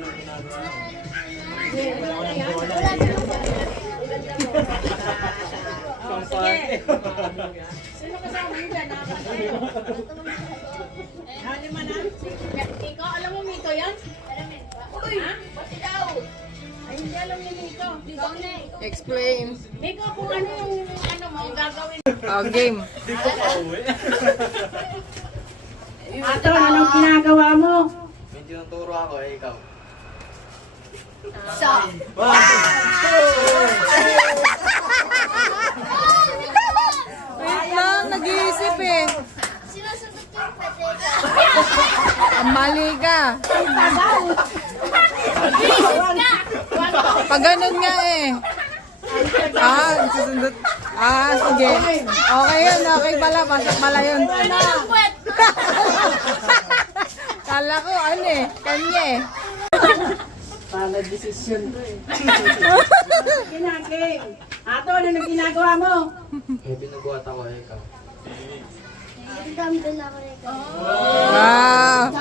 Anong ginagawa mo? Sige. Sino kasama mo dyan? Lima na? Miko, alam mo Miko yan? Uy, pati daw. Ay, hindi alam ni Miko. Explain. Miko, kung ano yung ano mo, gagawin. Oh, game. Di ko pa uwi. Ato, anong ginagawa mo? May tinuturo ako ikaw. Wait lang, nag-iisip eh. Sinusunod ko yung pateka. Ang mali ka. Pag ganun nga eh. Susundot. Sige. Okay yun, okay pala. Pasok pala yun. Kala ko, ano eh, kanya eh. Para desisyon to eh. Ginagay. Ato, ano nang ginagawa mo? May binubuhat ako ikaw. Dumbbell ako rin. Wow.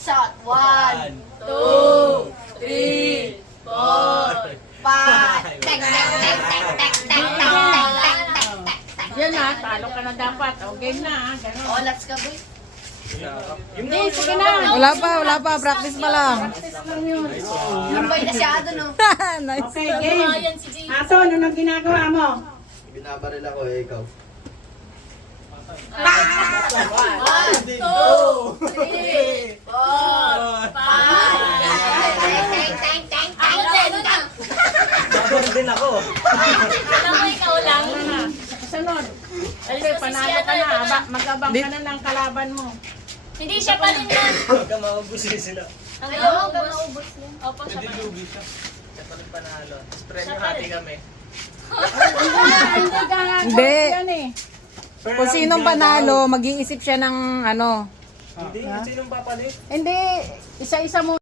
Shot. 1, 2, 3, 4, 5. Tek, tek, tek, tek, tek, tek, tek, tek, tek. Yan na, talo ka na dapat. O, game na ha. Ganun. Oh, let's go, boy. Hindi, sige na. Wala pa. Practice pa lang. Practice lang yun. Lambay na siya no? Nice. Okay, game. Ato, ano nang ginagawa mo? Binabaril ako ikaw. 1, 2, 3, 4, 5. Teng, teng, teng, teng, teng. Babaril din ako. Alam mo, ikaw lang. Sunod. Kasi panalo ka na. Mag-abang ka na ng kalaban mo. Hindi siya pa rin yan. Huwag ka maubusin sila. Ayaw, huwag maubos yan. Opo, siya Hindi pa rin. lugi siya. Siya pa rin panalo. Tapos premyo hati kami. Hindi ka Hindi. yan eh. Kung sinong panalo, mag-iisip siya ng ano. Hindi, sinong papalit? Hindi, isa-isa mo.